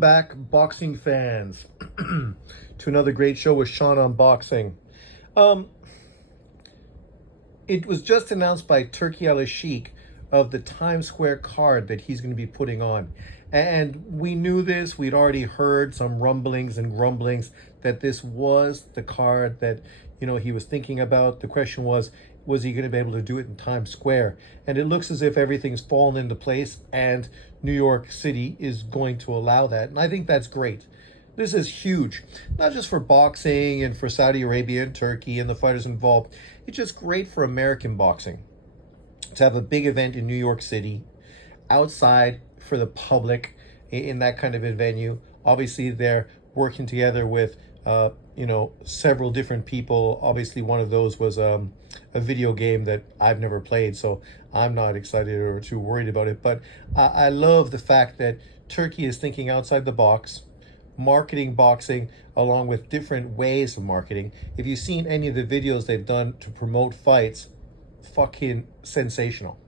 Welcome back, boxing fans, to another great show with Sean on boxing. Um, it was just announced by Turki Al-Sheikh of the Times Square card that he's going to be putting on. And we knew this. We'd already heard some rumblings and grumblings that this was the card that, he was thinking about. The question was he going to be able to do it in Times Square? And it looks as if everything's fallen into place and New York City is going to allow that. And I think that's great. This is huge, not just for boxing and for Saudi Arabia and Turkey and the fighters involved. It's just great for American boxing to have a big event in New York City, outside for the public in that kind of a venue. Obviously, they're working together with, several different people. Obviously, one of those was a video game that I've never played, so I'm not excited or too worried about it. But I love the fact that Turkey is thinking outside the box, marketing boxing along with different ways of marketing. If you've seen any of the videos they've done to promote fights, fucking sensational.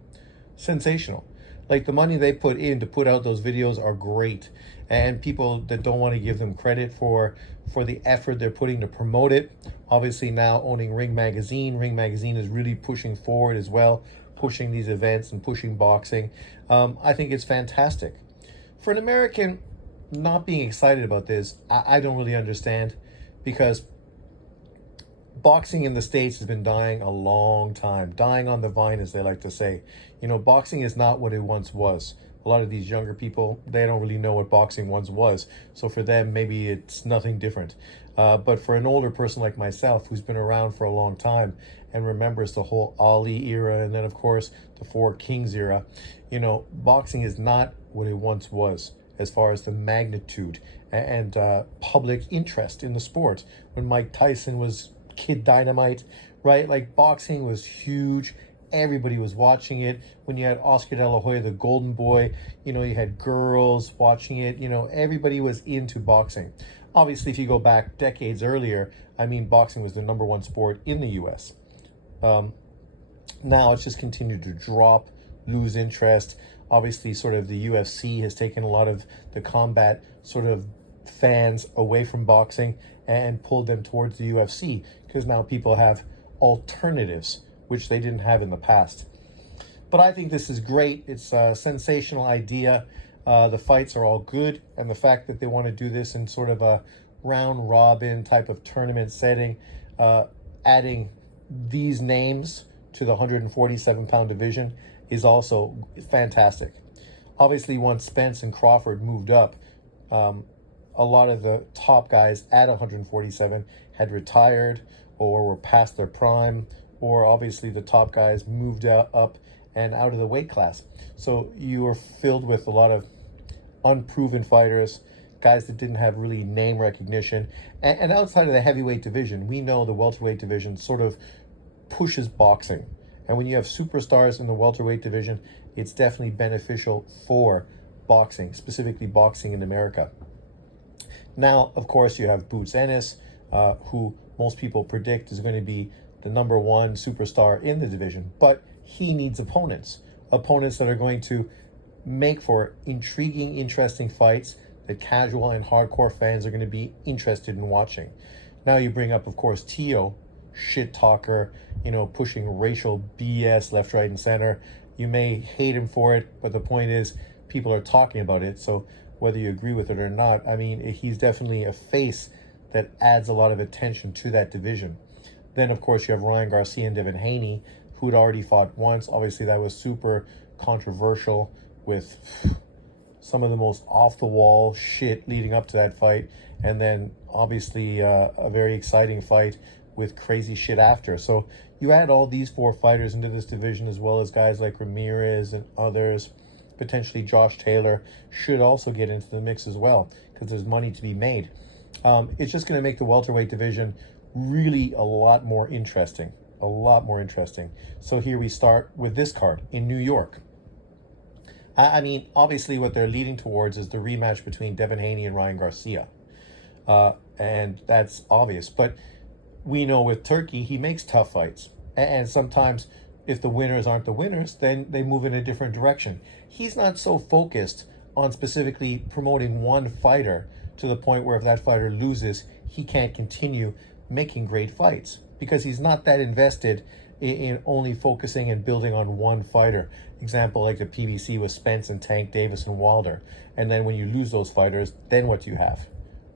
Sensational. Like, the money they put in to put out those videos are great. And people that don't want to give them credit for the effort they're putting to promote it. Obviously, now owning Ring Magazine is really pushing forward as well, pushing these events and pushing boxing. I think it's fantastic. For an American not being excited about this, I don't really understand, because boxing in the States has been dying a long time, dying on the vine, as they like to say. Boxing is not what it once was. A lot of these younger people, they don't really know what boxing once was. So for them, maybe it's nothing different. But for an older person like myself, who's been around for a long time and remembers the whole Ali era, and then, of course, the Four Kings era, boxing is not what it once was as far as the magnitude and public interest in the sport. When Mike Tyson was Kid Dynamite, right? Like, boxing was huge. Everybody was watching it. When you had Oscar De La Hoya, the golden boy, you had girls watching it. Everybody was into boxing. Obviously, if you go back decades earlier, boxing was the number one sport in the U.S. Now it's just continued to drop, lose interest. Obviously, sort of the UFC has taken a lot of the combat sort of fans away from boxing and pulled them towards the UFC, because now people have alternatives, which they didn't have in the past. But I think this is great. It's a sensational idea. The fights are all good, and the fact that they want to do this in sort of a round robin type of tournament setting, adding these names to the 147-pound division is also fantastic. Obviously, once Spence and Crawford moved up, a lot of the top guys at 147 had retired or were past their prime, or obviously the top guys moved up and out of the weight class. So you were filled with a lot of unproven fighters, guys that didn't have really name recognition. And outside of the heavyweight division, we know the welterweight division sort of pushes boxing. And when you have superstars in the welterweight division, it's definitely beneficial for boxing, specifically boxing in America. Now, of course, you have Boots Ennis, who most people predict is going to be the number one superstar in the division. But he needs opponents that are going to make for intriguing, interesting fights that casual and hardcore fans are going to be interested in watching. Now you bring up, of course, Tio, shit talker, pushing racial BS left, right, and center. You may hate him for it, but the point is, people are talking about it. So whether you agree with it or not, he's definitely a face that adds a lot of attention to that division. Then, of course, you have Ryan Garcia and Devin Haney, who'd already fought once. Obviously, that was super controversial, with some of the most off-the-wall shit leading up to that fight. And then, obviously, a very exciting fight with crazy shit after. So you add all these four fighters into this division, as well as guys like Ramirez and others. Potentially Josh Taylor should also get into the mix as well, because there's money to be made. It's just going to make the welterweight division really a lot more interesting. So here we start with this card in New York. Obviously what they're leading towards is the rematch between Devin Haney and Ryan Garcia. And that's obvious. But we know with Turkey, he makes tough fights. And sometimes if the winners aren't the winners, then they move in a different direction. He's not so focused on specifically promoting one fighter to the point where if that fighter loses, he can't continue making great fights because he's not that invested in only focusing and building on one fighter. Example, like the PBC with Spence and Tank Davis and Wilder. And then when you lose those fighters, then what do you have,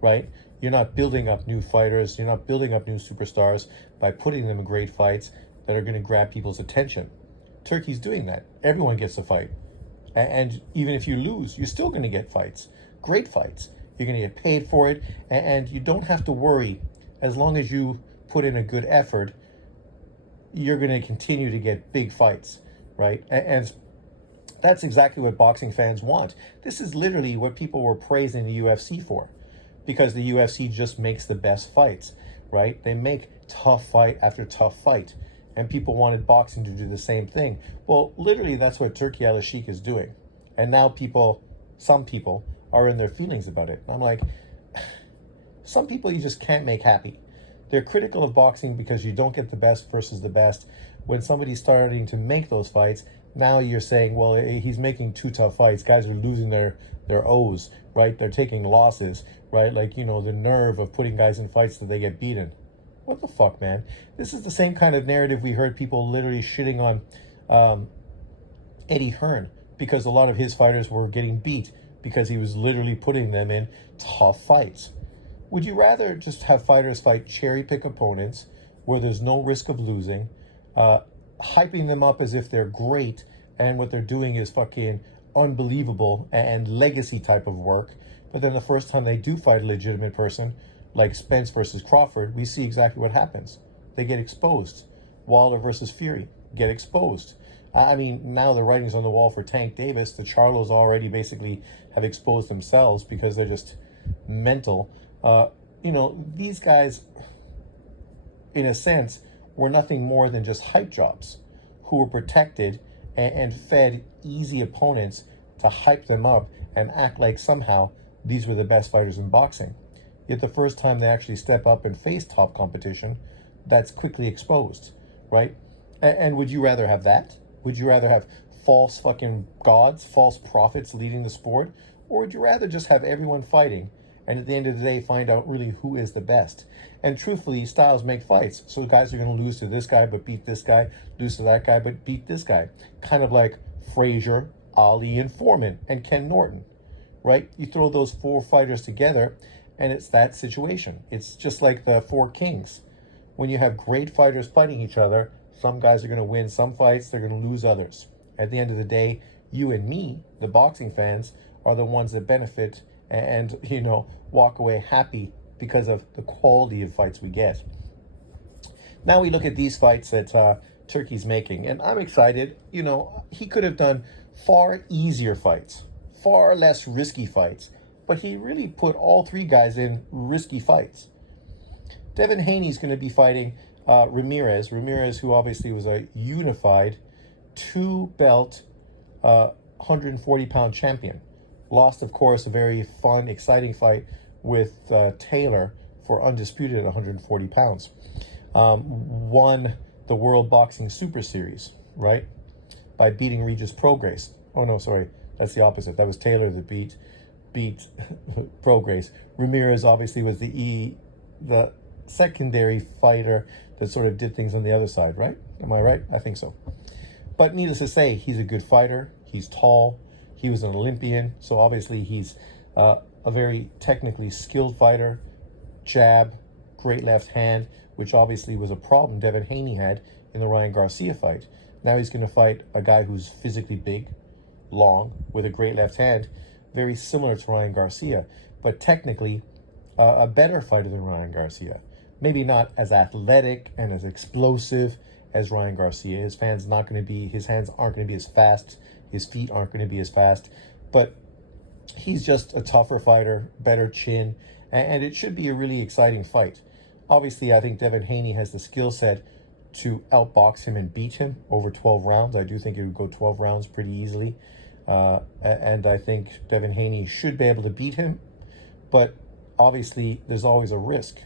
right? You're not building up new fighters. You're not building up new superstars by putting them in great fights that are going to grab people's attention. Turkey's doing that. Everyone gets a fight. And even if you lose, you're still going to get fights, great fights. You're going to get paid for it. And you don't have to worry. As long as you put in a good effort, you're going to continue to get big fights, right? And that's exactly what boxing fans want. This is literally what people were praising the UFC for, because the UFC just makes the best fights, right? They make tough fight after tough fight, and people wanted boxing to do the same thing. Well, literally, that's what Turki Al-Sheikh is doing. And now some people are in their feelings about it. I'm like, some people you just can't make happy. They're critical of boxing because you don't get the best versus the best. When somebody's starting to make those fights, now you're saying, well, he's making two tough fights. Guys are losing their O's, right? They're taking losses, right? Like, you know, the nerve of putting guys in fights that they get beaten. What the fuck, man? This is the same kind of narrative we heard people literally shitting on Eddie Hearn, because a lot of his fighters were getting beat because he was literally putting them in tough fights. Would you rather just have fighters fight cherry-pick opponents where there's no risk of losing, hyping them up as if they're great and what they're doing is fucking unbelievable and legacy type of work, but then the first time they do fight a legitimate person, like Spence versus Crawford, we see exactly what happens. They get exposed. Wilder versus Fury get exposed. I mean, now the writing's on the wall for Tank Davis. The Charlos already basically have exposed themselves because they're just mental. You know, these guys, in a sense, were nothing more than just hype jobs who were protected and fed easy opponents to hype them up and act like somehow these were the best fighters in boxing. Yet the first time they actually step up and face top competition, that's quickly exposed, right? And would you rather have that? Would you rather have false fucking gods, false prophets leading the sport? Or would you rather just have everyone fighting and at the end of the day find out really who is the best? And truthfully, styles make fights. So guys are going to lose to this guy but beat this guy, lose to that guy but beat this guy. Kind of like Frazier, Ali, and Foreman, and Ken Norton, right? You throw those four fighters together and it's that situation. It's just like the Four Kings. When you have great fighters fighting each other, some guys are going to win some fights, they're going to lose others. At the end of the day, you and me, the boxing fans, are the ones that benefit and, you know, walk away happy because of the quality of fights we get. Now we look at these fights that Turkey's making, and I'm excited. You know, he could have done far easier fights, far less risky fights, but he really put all three guys in risky fights. Devin Haney's going to be fighting Ramirez, who obviously was a unified two-belt 140-pound champion. Lost, of course, a very fun, exciting fight with Taylor for undisputed at 140 pounds. Won the World Boxing Super Series, right? By beating Regis Prograis. Oh, no, sorry. That's the opposite. That was Taylor that beat Prograis. Ramirez obviously was the secondary fighter that sort of did things on the other side, right? Am I right? I think so. But needless to say, he's a good fighter. He's tall. He was an Olympian. So obviously he's a very technically skilled fighter. Jab, great left hand, which obviously was a problem Devin Haney had in the Ryan Garcia fight. Now he's going to fight a guy who's physically big, long, with a great left hand, very similar to Ryan Garcia, but technically a better fighter than Ryan Garcia. Maybe not as athletic and as explosive as Ryan Garcia. His hands aren't going to be as fast. His feet aren't going to be as fast. But he's just a tougher fighter, better chin, and it should be a really exciting fight. Obviously, I think Devin Haney has the skill set to outbox him and beat him over 12 rounds. I do think it would go 12 rounds pretty easily. And I think Devin Haney should be able to beat him. But obviously, there's always a risk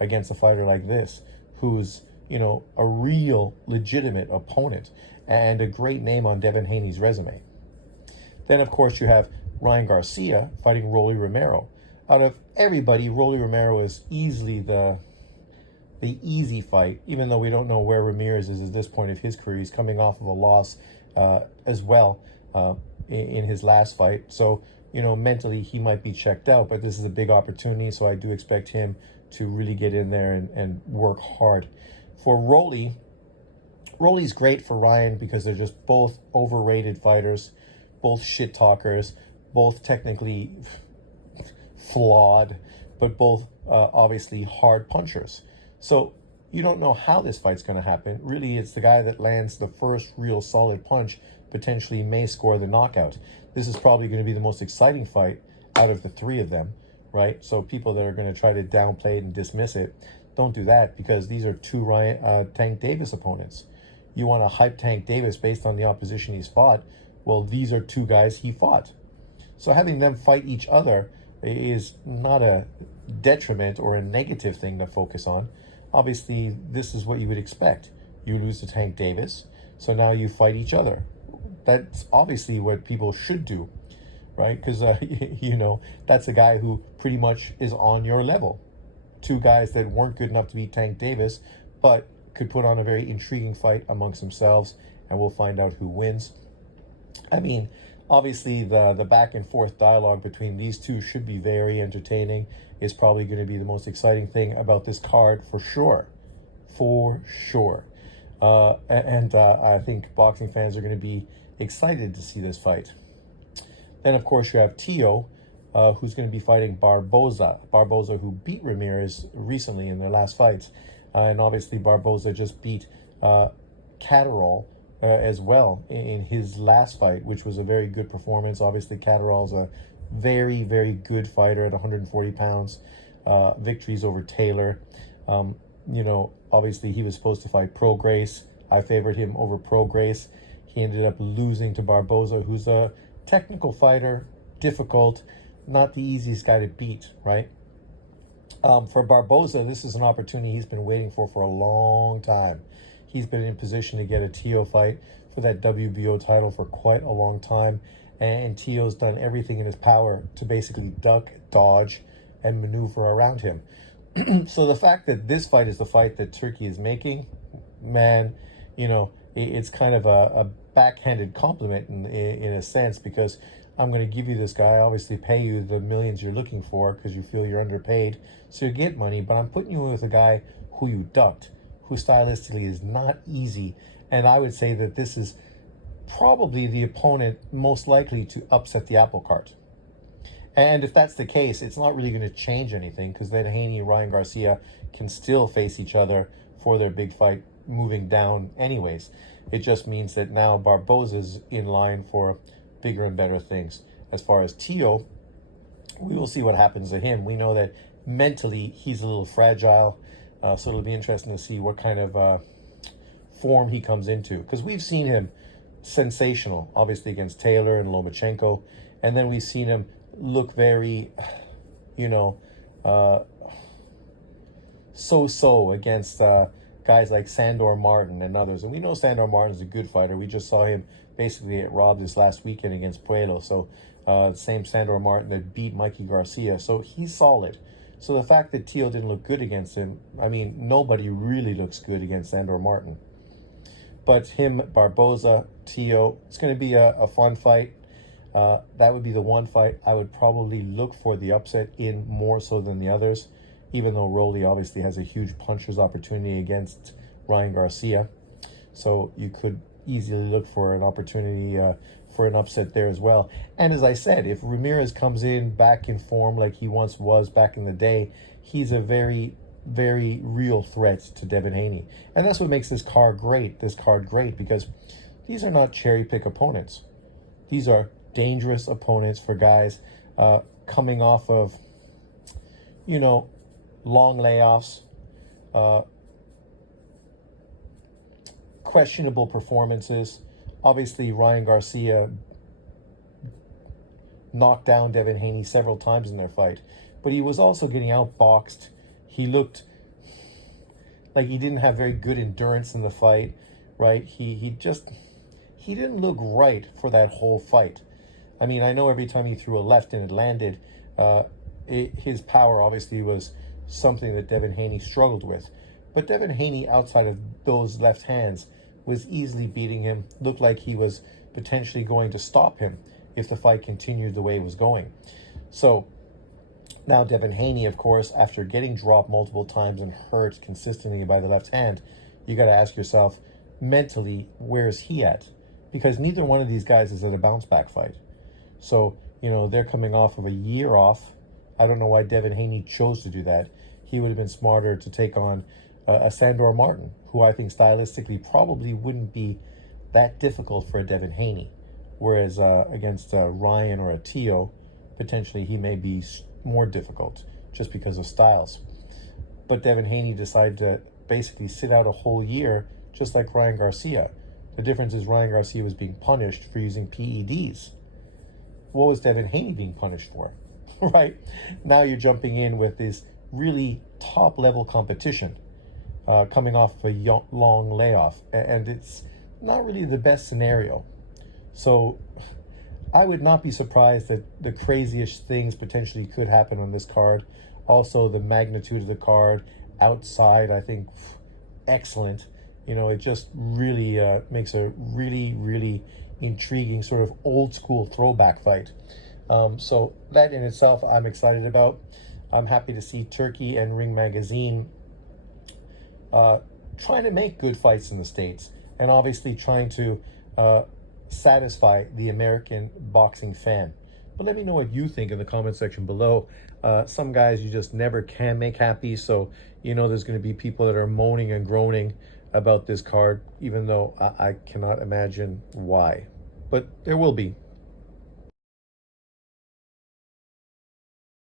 against a fighter like this, who's, you know, a real legitimate opponent and a great name on Devin Haney's resume. Then, of course, you have Ryan Garcia fighting Rolly Romero. Out of everybody, Rolly Romero is easily the easy fight, even though we don't know where Ramirez is at this point of his career. He's coming off of a loss as well in his last fight. So, mentally he might be checked out, but this is a big opportunity. So I do expect him to really get in there and work hard. For Rolly's great for Ryan because they're just both overrated fighters, both shit talkers, both technically flawed, but both obviously hard punchers. So you don't know how this fight's going to happen. Really, it's the guy that lands the first real solid punch potentially may score the knockout. This is probably going to be the most exciting fight out of the three of them, right? So people that are going to try to downplay it and dismiss it, don't do that, because these are two Tank Davis opponents. You want to hype Tank Davis based on the opposition he's fought. Well, these are two guys he fought. So having them fight each other is not a detriment or a negative thing to focus on. Obviously, this is what you would expect. You lose to Tank Davis, so now you fight each other. That's obviously what people should do, right? Because, that's a guy who pretty much is on your level. Two guys that weren't good enough to beat Tank Davis, but could put on a very intriguing fight amongst themselves, and we'll find out who wins. I mean, obviously, the back and forth dialogue between these two should be very entertaining. It's probably going to be the most exciting thing about this card for sure. For sure. I think boxing fans are going to be excited to see this fight. Then, of course, you have Tio, who's going to be fighting Barboza. Barboza, who beat Ramirez recently in their last fights. And obviously, Barboza just beat Catterall as well in his last fight, which was a very good performance. Obviously, Catterall's a very, very good fighter at 140 pounds. Victories over Taylor. Obviously, he was supposed to fight Prograis. I favored him over Prograis. He ended up losing to Barboza, who's a technical fighter, difficult, not the easiest guy to beat, right? For Barboza, this is an opportunity he's been waiting for a long time. He's been in position to get a Tio fight for that WBO title for quite a long time. And Tio's done everything in his power to basically duck, dodge, and maneuver around him. So the fact that this fight is the fight that Turkey is making, man, it's kind of a backhanded compliment in a sense, because I'm going to give you this guy, obviously pay you the millions you're looking for because you feel you're underpaid, so you get money, but I'm putting you with a guy who you ducked, who stylistically is not easy. And I would say that this is probably the opponent most likely to upset the apple cart. And if that's the case, it's not really going to change anything, because then Haney and Ryan Garcia can still face each other for their big fight moving down anyways. It just means that now Barboza's in line for bigger and better things. As far as Tio, we will see what happens to him. We know that mentally he's a little fragile, so it'll be interesting to see what kind of form he comes into, because we've seen him sensational, obviously, against Taylor and Lomachenko, and then we've seen him look very, so-so against guys like Sandor Martin and others. And we know Sandor Martin's a good fighter. We just saw him basically get robbed this last weekend against Pueblo. So same Sandor Martin that beat Mikey Garcia. So he's solid. So the fact that Tio didn't look good against him, I mean, nobody really looks good against Sandor Martin. But him, Barboza, Tio, it's going to be a fun fight. That would be the one fight I would probably look for the upset in more so than the others, even though Rolly obviously has a huge puncher's opportunity against Ryan Garcia. So you could easily look for an opportunity for an upset there as well. And as I said, if Ramirez comes in back in form like he once was back in the day, he's a very, very real threat to Devin Haney. And that's what makes this card great, because these are not cherry-pick opponents. These are dangerous opponents for guys coming off of, long layoffs, questionable performances. Obviously, Ryan Garcia knocked down Devin Haney several times in their fight, but he was also getting outboxed. He looked like he didn't have very good endurance in the fight, right? He didn't look right for that whole fight. I mean, I know every time he threw a left and it landed, his power obviously was something that Devin Haney struggled with. But Devin Haney, outside of those left hands, was easily beating him. Looked like he was potentially going to stop him if the fight continued the way it was going. So now Devin Haney, of course, after getting dropped multiple times and hurt consistently by the left hand, you got to ask yourself, mentally, where is he at? Because neither one of these guys is at a bounce back fight. So, you know, they're coming off of a year off. I don't know why Devin Haney chose to do that. He would have been smarter to take on a Sandor Martin, who I think stylistically probably wouldn't be that difficult for a Devin Haney. Whereas against Ryan or a Tio, potentially he may be more difficult just because of styles. But Devin Haney decided to basically sit out a whole year, just like Ryan Garcia. The difference is Ryan Garcia was being punished for using PEDs. What was Devin Haney being punished for? Right? Now you're jumping in with this really top-level competition, coming off of a long layoff, and it's not really the best scenario. So I would not be surprised that the craziest things potentially could happen on this card. Also, the magnitude of the card outside, I think, excellent. You know, it just really makes a really intriguing sort of old school throwback fight. So that in itself, I'm excited about. I'm happy to see Turkey and Ring Magazine trying to make good fights in the States, and obviously trying to satisfy the American boxing fan. But let me know what you think in the comment section below. Some guys you just never can make happy, so you know there's going to be people that are moaning and groaning about this card, even though I cannot imagine why. But there will be.